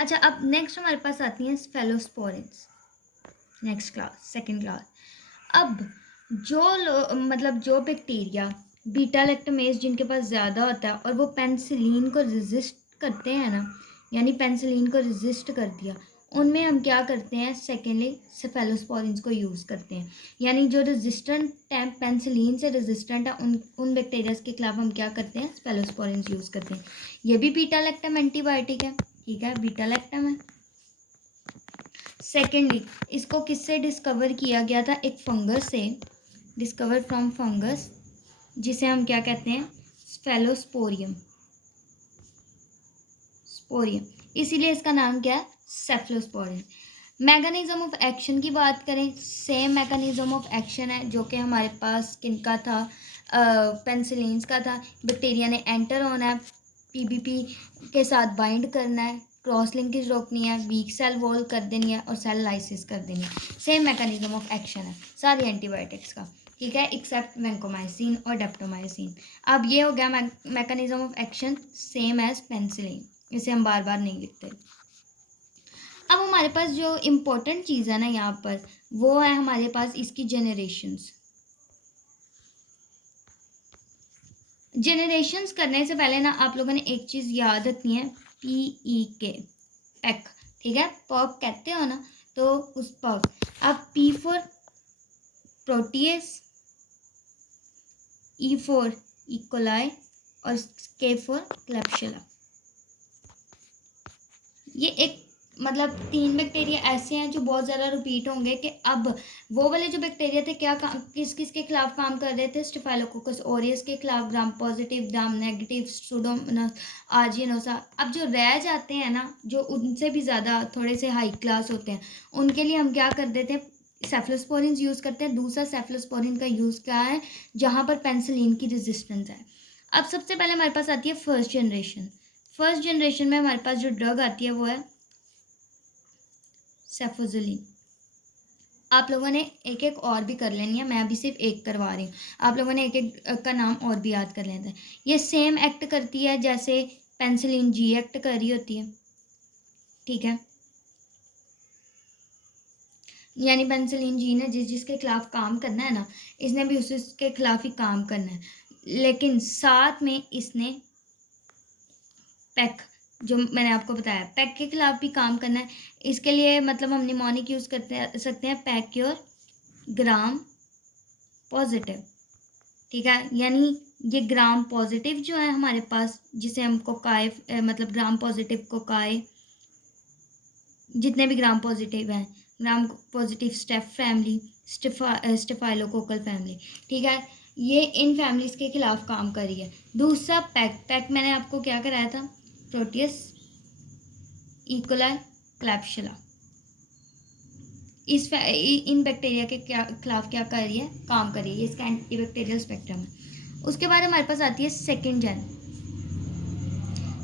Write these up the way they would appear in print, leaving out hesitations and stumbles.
अच्छा, अब नेक्स्ट हमारे पास आती हैं cephalosporins. Next class, second class. अब मतलब जो बैक्टीरिया बीटा लैक्टमेज जिनके पास ज़्यादा होता है और वो पेनिसिलिन को रेजिस्ट करते हैं ना, यानी पेनिसिलिन को रेजिस्ट कर दिया, उनमें हम क्या करते हैं, सेकेंडली सेफेलोस्पोरेंस को यूज़ करते हैं। यानी जो रेजिस्टेंट पेनिसिलिन से रेजिस्टेंट है उन बैक्टीरियाज के खिलाफ हम क्या करते हैं, सेफेलोस्पोरेंस यूज़ करते हैं। ये भी बीटा लैक्टम एंटीबायोटिक है, ठीक है, बीटा लैक्टम है। सेकेंडली इसको किससे डिस्कवर किया गया था, एक फंगस से, डिस्कवर फ्रॉम फंगस, जिसे हम क्या कहते हैं, स्फेलोस्पोरियम, स्पोरियम, इसीलिए इसका नाम क्या है, सेफलोस्पोरियम। मैकेनिज्म ऑफ एक्शन की बात करें, सेम मैकेनिज्म ऑफ एक्शन है जो कि हमारे पास किनका था, पेनिसिलिन्स का था। बैक्टीरिया ने एंटर होना है, पीबीपी के साथ बाइंड करना है, क्रॉस लिंकेज रोकनी है, वीक सेल वॉल कर देनी है और सेल लाइसिस कर देनी है। सेम मैकेनिज्म ऑफ एक्शन है सारी एंटीबायोटिक्स का, ठीक है, एक्सेप्ट वैंकोमाइसिन और डेप्टोमाइसिन। अब ये हो गया mechanism of action same as penicillin, इसे हम बार बार नहीं लिखते। अब हमारे पास जो इम्पोर्टेंट चीज़ है ना यहाँ पर, वो है हमारे पास इसकी जेनरेशन्स। जेनरेशन्स करने से पहले ना आप लोगों ने एक चीज़ याद रखनी है, PEK, पैक, ठीक है, पर्क कहते हो ना, तो उस पर्क। अब P for protease, E for E coli और K फॉर क्लेप्शिला। ये एक मतलब 3 बैक्टीरिया ऐसे हैं जो बहुत ज़्यादा रिपीट होंगे कि अब वो वाले जो बैक्टीरिया थे क्या किस किस के खिलाफ काम कर रहे थे, स्टेफाइलोकोकस ऑरियस के खिलाफ, gram positive, gram negative, Pseudomonas, aeruginosa. अब जो रह जाते हैं ना, जो उनसे भी ज़्यादा थोड़े से हाई क्लास होते हैं, उनके लिए हम क्या कर देते हैं, सेफलोस्पोरिन यूज़ करते हैं। दूसरा सेफलोस्पोरिन का यूज़ क्या है, जहाँ पर पेनिसिलिन की रेजिस्टेंस है। अब सबसे पहले हमारे पास आती है फर्स्ट जनरेशन। फर्स्ट जनरेशन में हमारे पास जो ड्रग आती है वो है सेफोजोलिन। आप लोगों ने एक एक और भी कर लेनी है, मैं अभी सिर्फ एक करवा रही हूँ, आप लोगों ने एक एक का नाम और भी याद कर लेना है। ये सेम एक्ट करती है जैसे पेनिसिलिन जी एक्ट कर रही होती है, ठीक है, यानी पेनिसिलिन जी ने जिसके खिलाफ काम करना है ना, इसने भी उसके खिलाफ ही काम करना है, लेकिन साथ में इसने पैक, जो मैंने आपको बताया, पैक के खिलाफ भी काम करना है। इसके लिए मतलब हम निमोनिक यूज़ करते सकते हैं, पैक्योर ग्राम पॉजिटिव, ठीक है, यानी ये ग्राम पॉजिटिव जो है हमारे पास, जिसे हम कोकाई मतलब ग्राम पॉजिटिव कोकाई, जितने भी ग्राम पॉजिटिव हैं, gram positive staph family, staphylococcal family, ठीक है, ये इन फैमिलीज़ के खिलाफ काम कर रही है। दूसरा पैक मैंने आपको क्या कराया था, प्रोटियस, इकोलाई, क्लैप्शिला, इन बैक्टीरिया के खिलाफ क्या कर रही है, काम कर रही है, ये इसका एंटीबैक्टीरियल स्पेक्ट्रम है। उसके बाद हमारे पास आती है सेकेंड जेन,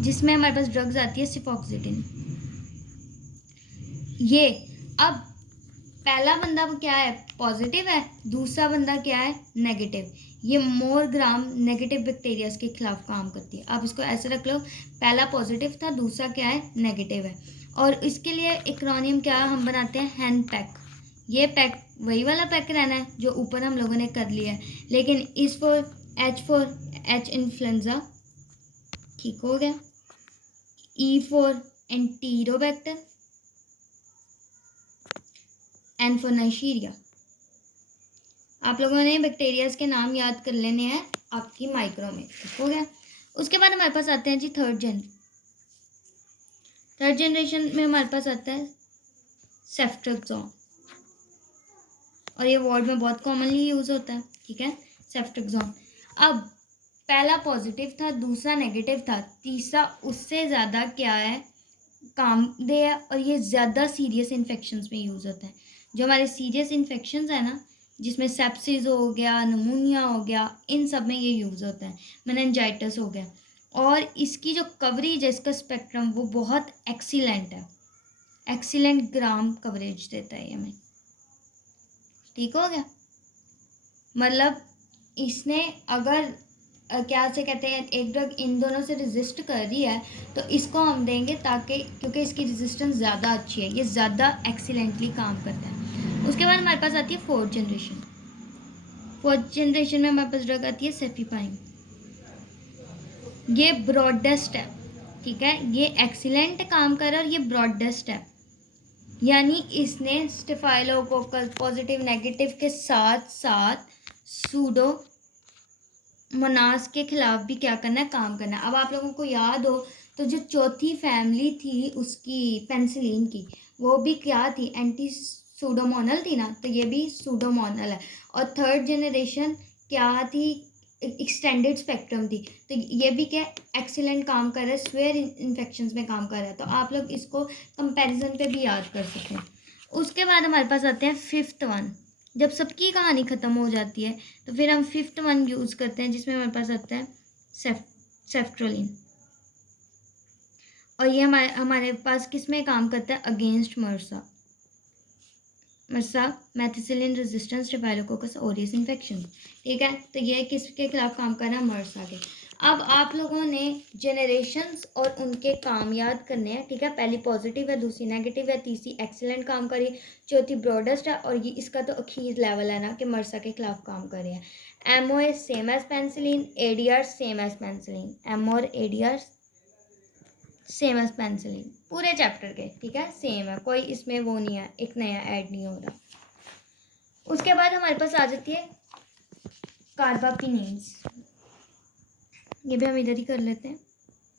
जिसमें हमारे पास ड्रग्स आती है सिफॉक्सिडिन। ये अब पहला बंदा क्या है, पॉजिटिव है, दूसरा बंदा क्या है, नेगेटिव। ये मोर ग्राम नेगेटिव बैक्टीरियाज के खिलाफ काम करती है। आप इसको ऐसे रख लो, पहला पॉजिटिव था, दूसरा क्या है, नेगेटिव है। और इसके लिए एक्रोनियम क्या हम बनाते हैं, हैन पैक। ये पैक वही वाला पैक रहना है जो ऊपर हम लोगों ने कर लिया है, लेकिन इस फॉर एच इन्फ्लुएंजा, ठीक हो गया, ई फॉर एंटीरोबैक्टर, एन फॉर नाइशीरिया। आप लोगों ने बैक्टीरियाज के नाम याद कर लेने हैं आपकी माइक्रो में, ठीक हो गया। उसके बाद हमारे पास आते हैं जी थर्ड जनरेशन में हमारे पास आता है सेफ्ट्रिक्सोन, और ये वर्ड में बहुत कॉमनली यूज़ होता है, ठीक है, सेफ्ट्रिक्सोन। अब पहला पॉजिटिव था, दूसरा नेगेटिव था, तीसरा उससे ज़्यादा क्या है, कामदेह है, और ये ज़्यादा सीरियस इन्फेक्शंस में यूज़ होता है। जो हमारे सीरियस इन्फेक्शंस है ना, जिसमें सेप्सिस हो गया, नमूनिया हो गया, इन सब में ये यूज़ होता है, मेनिंजाइटिस हो गया। और इसकी जो कवरेज है, इसका स्पेक्ट्रम, वो बहुत एक्सीलेंट है, एक्सीलेंट ग्राम कवरेज देता है ये हमें, ठीक हो गया। मतलब इसने अगर क्या से कहते हैं, एक ड्रग इन दोनों से रेजिस्ट कर रही है तो इसको हम देंगे, ताकि क्योंकि इसकी रेजिस्टेंस ज़्यादा अच्छी है, ये ज़्यादा एक्सीलेंटली काम करता है। उसके बाद हमारे पास आती है फोर्थ जनरेशन। फोर्थ जनरेशन में हमारे पास ड्रग आती है सेफीपाइन। ये ब्रॉडेस्ट है, ठीक है, ये एक्सीलेंट काम कर रहा है और ये ब्रॉडेस्ट है, यानी इसने स्टेफाइलोकोकस पॉजिटिव नेगेटिव के साथ साथ सूडो मोनास के खिलाफ भी क्या करना है, काम करना है। अब आप लोगों को याद हो तो जो चौथी फैमिली थी उसकी पेंसिलिन की, वो भी क्या थी, एंटी सूडोमोनल थी ना, तो ये भी सूडोमोनल है। और थर्ड जनरेशन क्या थी, एक्सटेंडेड स्पेक्ट्रम थी, तो ये भी क्या एक्सीलेंट काम कर रहा है, स्वेयर इन्फेक्शंस में काम कर रहा है। तो आप लोग इसको कंपैरिजन पे भी याद कर सकते हैं। उसके बाद हमारे पास आते हैं फिफ्थ वन। जब सबकी कहानी ख़त्म हो जाती है तो फिर हम फिफ्थ वन यूज़ करते हैं, जिसमें हमारे पास आता है सेफ्ट्रोलिन। और ये हमारे पास किस में काम करता है, against मर्सा मैथिसिलिन resistance staphylococcus aureus infection, ठीक है। तो ये किसके खिलाफ काम कर रहा है, मर्सा के। अब आप लोगों ने जनरेशन्स और उनके काम याद करने हैं, ठीक है। पहली पॉजिटिव है, दूसरी नेगेटिव है, तीसरी एक्सीलेंट काम करी, चौथी ब्रॉडेस्ट है, और ये इसका तो अखीर लेवल है ना कि मर्सा के खिलाफ काम कर रहे हैं। MO same as penicillin, ADR same as penicillin, MO और एडीआर सेम एज पेंसिलिन, पूरे चैप्टर के, ठीक है, सेम है, कोई इसमें वो नहीं है, एक नया ऐड नहीं हो रहा। उसके बाद हमारे पास आ जाती है कार्बापिनेज। ये भी हम इधर ही कर लेते हैं,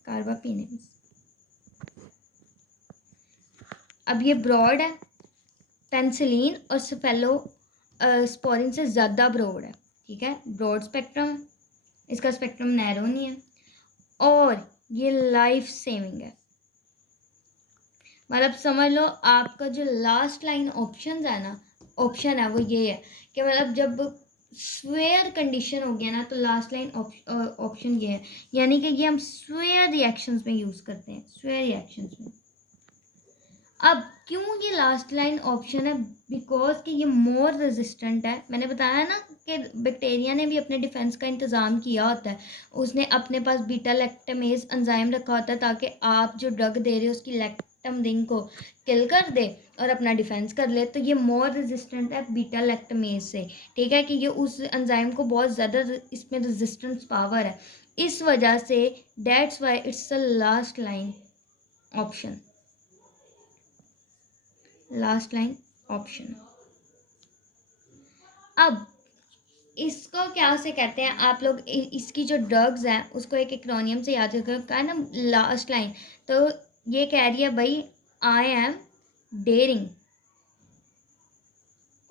कार्बापिनेज। अब ये ब्रॉड है, पेंसिलिन और सफेलो स्पोरिन से ज़्यादा ब्रॉड है, ठीक है, ब्रॉड स्पेक्ट्रम, इसका स्पेक्ट्रम नैरो नहीं है, और ये लाइफ सेविंग है। मतलब समझ लो आपका जो लास्ट लाइन ऑप्शन है वो ये है कि मतलब जब स्वेयर कंडीशन हो गया ना तो लास्ट लाइन ऑप्शन ये है, यानी कि ये हम स्वेयर रिएक्शंस में यूज़ करते हैं, स्वेयर रिएक्शंस में। अब क्यों ये लास्ट लाइन ऑप्शन है, बिकॉज कि ये मोर रेजिस्टेंट है। मैंने बताया ना कि बैक्टीरिया ने भी अपने डिफेंस का इंतज़ाम किया होता है, उसने अपने पास बीटा लैक्टमेज एंजाइम रखा होता है ताकि आप जो ड्रग दे रहे हो उसकी लैक्टम रिंग को किल कर दे और अपना डिफेंस कर ले। तो ये मोर रेजिस्टेंट है बीटा लैक्टमेज से, ठीक है, कि ये उस एंजाइम को बहुत ज़्यादा इसमें रेजिस्टेंस पावर है, इस वजह से that's why it's the last line option, last line option. अब इसको क्या से कहते हैं आप लोग, इसकी जो ड्रग्स हैं उसको एक एक्रोनियम से याद रखो, का ना लास्ट लाइन। तो ये कह रही है भाई, I am daring,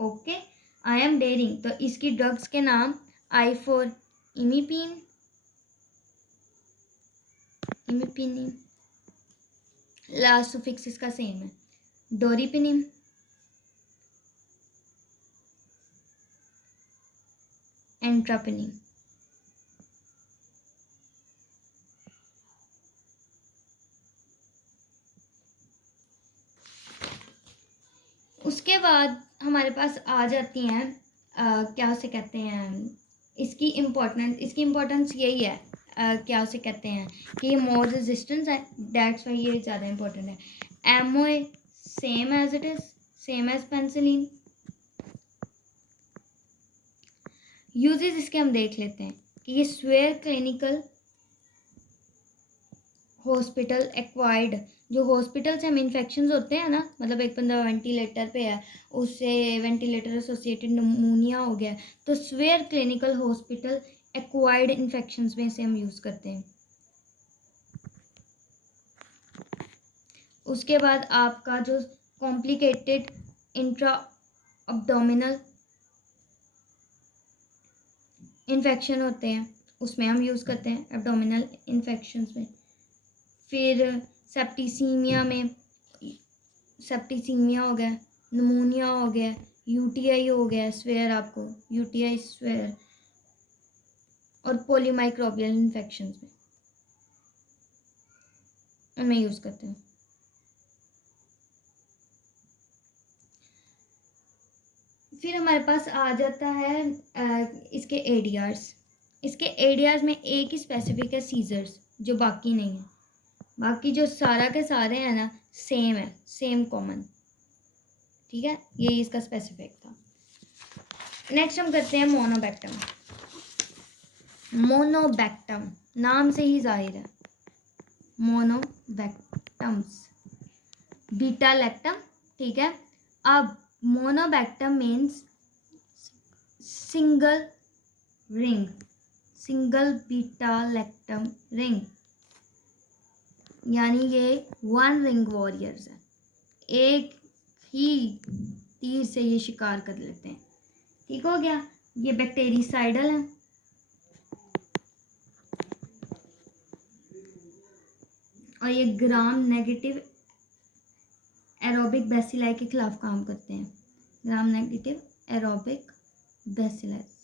okay, I am daring. तो इसकी ड्रग्स के नाम I for imipenem, imipenem, last suffix इसका सेम है, डोरिपिनिम, एंट्रापिनिम। उसके बाद हमारे पास आ जाती हैं क्या से कहते हैं, इसकी इम्पोर्टेंस यही है, क्या से कहते हैं कि ये मोर रेजिस्टेंस है, दैट्स वाई ये ज़्यादा इम्पोर्टेंट है। MO same as it is, same as penicillin. Uses इसके हम देख लेते हैं कि ये स्वेयर क्लिनिकल हॉस्पिटल एक्वायर्ड, जो हॉस्पिटल से हम इन्फेक्शंस होते हैं ना, मतलब एक बंदा वेंटिलेटर पे है, उससे वेंटिलेटर एसोसिएटेड निमोनिया हो गया, तो swear clinical hospital acquired infections में से हम यूज़ करते हैं। उसके बाद आपका जो कॉम्प्लिकेटेड इंट्रा अब्डोमिनल इन्फेक्शन होते हैं उसमें हम यूज़ करते हैं, एब्डोमिनल इन्फेक्शंस में। फिर सेप्टिसीमिया में, सेप्टिसीमिया हो गया, नमूनिया हो गया, यूटीआई हो गया, स्वेयर आपको यूटीआई स्वेयर, और पोलीमाइक्रोबियल इन्फेक्शंस में उनमें यूज़ करते हैं। फिर हमारे पास आ जाता है इसके एडीआर्स। इसके एरियाज़ में एक ही स्पेसिफिक है सीजर्स, जो बाकी नहीं है। बाकी जो सारा के सारे हैं ना सेम है, सेम कॉमन। ठीक है, ये इसका स्पेसिफिक था। नेक्स्ट हम करते हैं मोनोबैक्टम। मोनोबैक्टम नाम से ही जाहिर है, मोनोबैक्टम्स, बीटा लैक्टम। ठीक है, अब monobactam means single ring, single beta lactam ring, यानी ये वन रिंग वॉरियर्स है, एक ही तीर से ये शिकार कर लेते हैं। ठीक हो गया, ये बैक्टीरिसाइडल है। और ये ग्राम नेगेटिव एरोबिक बेसिलाई के खिलाफ काम करते हैं। Gram negative aerobic bacillus.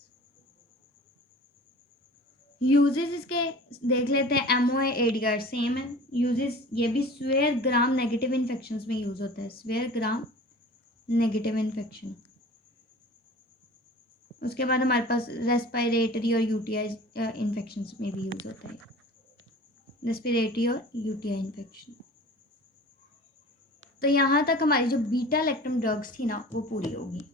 Uses इसके देख लेते हैं। MOA-ADR सेम है यूजेस, ये भी स्वेयर ग्राम नेगेटिव इन्फेक्शंस में यूज़ होता है, स्वेयर ग्राम नेगेटिव इन्फेक्शन। उसके बाद हमारे पास रेस्पिरेटरी और यूटीआई इन्फेक्शंस में भी यूज़ होता है, रेस्पिरेटरी और यूटीआई इन्फेक्शन। तो यहाँ तक हमारी जो बीटा लैक्टम ड्रग्स थी ना वो पूरी होगी।